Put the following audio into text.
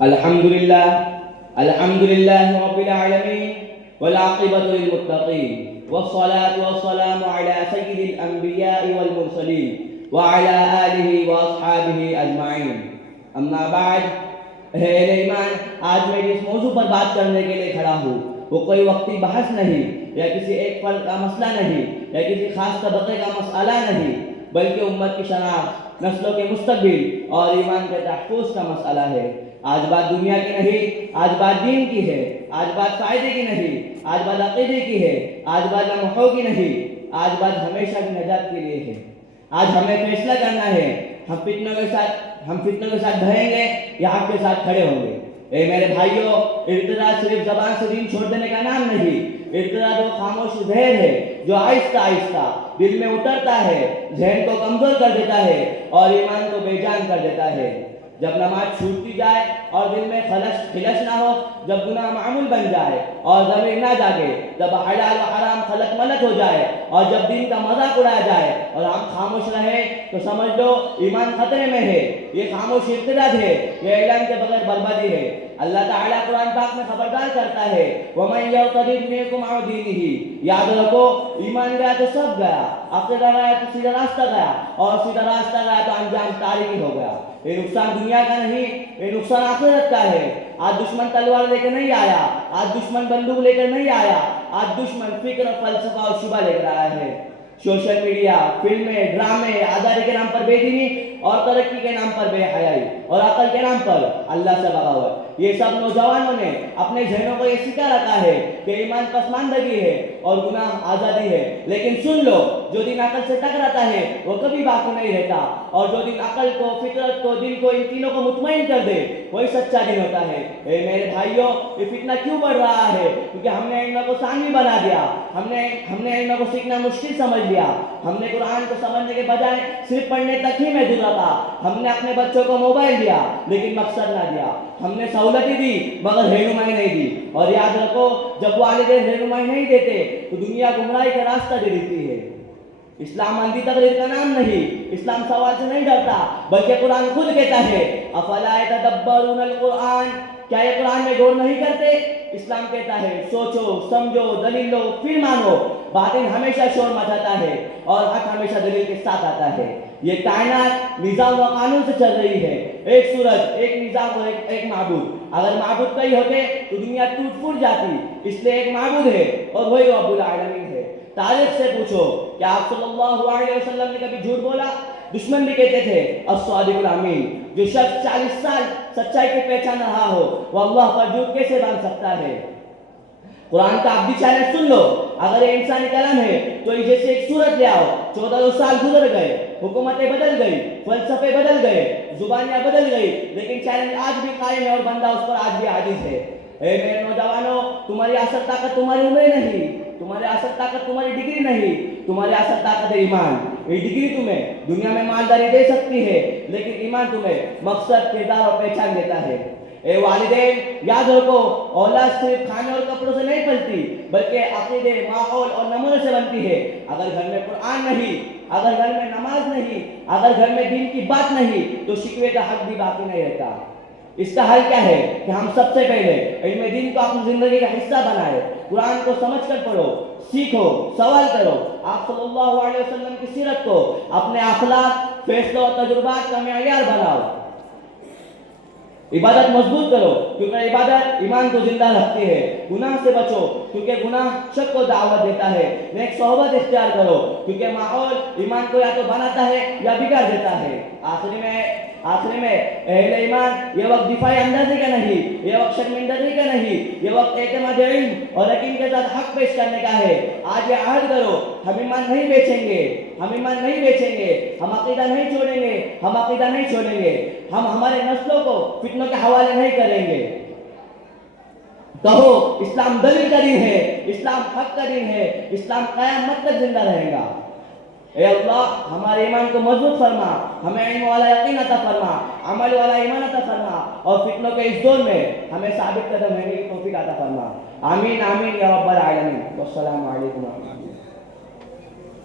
الحمدللہ الحمدللہ رب العالمین والعاقبۃ للمتقین والصلاة والسلام علی سید الانبیاء والمرسلین وعلی آلہ واصحابہ اجمعین. اما بعد، اہل ایمان، آج میں جس موضوع پر بات کرنے کے لیے کھڑا ہوں وہ کوئی وقتی بحث نہیں یا کسی ایک فرد کا مسئلہ نہیں یا کسی خاص طبقے کا مسئلہ نہیں، بلکہ امت کی شناخت، نسلوں کے مستقبل اور ایمان کے تحفظ کا مسئلہ ہے. آج بات دنیا کی نہیں، آج بات دین کی ہے. آج بات فائدے کی نہیں، آج بات عقیدے کی ہے. آج بات لمحوں کی نہیں، آج بات ہمیشہ کی نجات کے لیے ہے. آج ہمیں فیصلہ کرنا ہے، ہم فتنوں کے ساتھ بھریں گے یا آپ کے ساتھ کھڑے ہوں گے. اے میرے بھائیوں، ارتداد صرف زبان سے دین چھوڑ دینے کا نام نہیں. ارتداد وہ خاموش زہر ہے جو آہستہ آہستہ دل میں اترتا ہے، ذہن کو کمزور کر دیتا ہے اور ایمان کو بے جان کر دیتا ہے. جب نماز چھوٹتی جائے اور دل میں خلش نہ ہو، جب گناہ معمول بن جائے اور ضمیر نہ جاگے، جب حلال و حرام خلط ملط ہو جائے اور جب دین کا مذاق اڑایا جائے اور ہم خاموش رہے تو سمجھ لو ایمان خطرے میں ہے. یہ خاموش ارتداد ہے، یہ اعلان کے بغیر بربادی ہے. اللہ تعالیٰ قرآن پاک میں خبردار کرتا ہے، وَمَنْ يَرْتَدِدْ مِنْكُمْ عَنْ دِينِهِ. یاد رکھو، ایمان گیا تو سب گیا، عقیدہ گیا تو سیدھا راستہ گیا اور سیدھا راستہ گیا تو انجام تاریکی ہو گیا. یہ نقصان دنیا کا نہیں، یہ نقصان آخرت کا ہے. آج دشمن تلوار لے کر نہیں آیا، آج دشمن بندوق لے کر نہیں آیا، آج دشمن فکر، فلسفہ اور شبہ لے کر آیا ہے. سوشل میڈیا، فلمیں، ڈرامے، آزادی کے نام پر بے دینی اور ترقی کے نام پر بے حیائی اور عقل کے نام پر اللہ سے بغاوت، یہ سب نوجوانوں نے اپنے ذہنوں کو یہ سکھا رکھا ہے کہ ایمان پسماندگی ہے اور گناہ آزادی ہے. لیکن سن لو، جو دین عقل سے ٹکراتا ہے وہ کبھی باقی نہیں رہتا، اور جو دین عقل کو، فطرت کو، دل کو، ان تینوں کو مطمئن کر دے وہی سچا دین ہوتا ہے. اے میرے بھائیوں، یہ فتنہ کیوں بڑھ رہا ہے؟ کیونکہ ہم نے علم کو ثانوی بنا دیا. ہم نے علم کو سیکھنا مشکل سمجھ لیا. ہم نے قرآن کو سمجھنے کے بجائے صرف پڑھنے تک ہی محدود رکھا. ہم نے اپنے بچوں کو موبائل دیا لیکن مقصد نہ دیا. ہم نے سہولتیں دی مگر رہنمائی نہیں دی. اور یاد رکھو، جب والدین رہنمائی نہیں دیتے تو دنیا گمراہی کا راستہ دے دیتی ہے. اسلام اندھی تقریر کا نام نہیں، اسلام سوال سے نہیں ڈرتا، بلکہ قرآن خود کہتا ہے، افلا یتدبرون القرآن. کیا یہ قرآن میں غور نہیں کرتے؟ اسلام کہتا ہے، سوچو، سمجھو، دلیل لو، پھر مانو. باطل ہمیشہ شور مچاتا ہے اور حق ہمیشہ دلیل کے ساتھ آتا ہے. یہ کائنات نظام و قانون سے چل رہی ہے، ایک سورج، ایک نظام اور ایک معبود. اگر معبود کئی ہوتے تو دنیا ٹوٹ پھوٹ جاتی، اس لیے ایک معبود ہے اور وہی رب العالمین ہے. تاریخ سے پوچھو، کیا آپ صلی اللہ علیہ وسلم نے کبھی جھوٹ بولا؟ دشمن بھی کہتے تھے الصادق الامین. جو شخص 40 سال سچائی کی پہچان رہا ہو وہ اللہ پر جھوٹ کیسے باندھ سکتا ہے؟ قرآن کا عبدی چیلنج سن لو. اگر یہ انسانی کلام ہے تو یہ جیسے ایک سورت لے آؤ. 1400 سال گزر گئے، حکومتیں بدل گئی، فلسفے بدل گئے، زبانیاں بدل گئی، لیکن چیلنج آج بھی قائم ہے اور بندہ اس پر آج بھی عاجز ہے. اے میرے نوجوانوں، تمہاری اصل طاقت تمہاری عمریں نہیں، تمہاری اصل طاقت تمہاری ڈگری نہیں، تمہاری اصل طاقت ہے ایمان. یہ ڈگری تمہیں دنیا میں مالداری دے سکتی ہے لیکن ایمان تمہیں مقصد، کردار اور پہچان دیتا ہے. اے والدین، یاد رکھو، اولاد صرف کھانے اور کپڑوں سے نہیں پلتی بلکہ عقیدے، ماحول اور نمونے سے بنتی ہے. اگر گھر میں قرآن نہیں، اگر گھر میں نماز نہیں، اگر گھر میں دین کی بات نہیں تو شکوے کا حق بھی باقی نہیں رہتا. اس کا حل کیا ہے کہ ہم سب سے پہلے علم دین کو اپنی زندگی کا حصہ بنائے. قرآن کو سمجھ کر پڑھو، سیکھو، سوال کرو. آپ صلی اللہ علیہ وسلم کی سیرت کو اپنے اخلاق، فیصلوں اور تجربات کا معیار بناؤ. عبادت مضبوط کرو کیونکہ عبادت ایمان کو زندہ رکھتی ہے. گناہ سے بچو کیونکہ گناہ شک کو دعوت دیتا ہے. نیک صحبت اختیار کرو کیونکہ ماحول ایمان کو یا تو بناتا ہے یا بگاڑ دیتا ہے. آخری میں اہل ایمان، یہ وقت دفاعی اندازی کا نہیں، یہ وقت شرمندگی کا نہیں، یہ وقت اعتماد علم اور یقین کے ساتھ حق پیش کرنے کا ہے. آج یہ عہد کرو، ہم ایمان نہیں بیچیں گے، ہم ایمان نہیں بیچیں گے، ہم عقیدہ نہیں چھوڑیں گے، ہم عقیدہ نہیں چھوڑیں گے، ہم ہمارے نسلوں کو فتنوں کے حوالے نہیں کریں گے. کہو، اسلام دلیل کا دین ہے، اسلام حق کا دین ہے، اسلام قیامت تک زندہ رہے گا. اے اللہ، ہمارے ایمان کو مضبوط فرما، ہمیں علم والا یقین عطا فرما، عمل والا ایمان عطا فرما، اور فتنوں کے اس دور میں ہمیں ثابت قدم رہنے کی توفیق عطا فرما. آمین آمین یا رب العالمین. والسلام علیکم.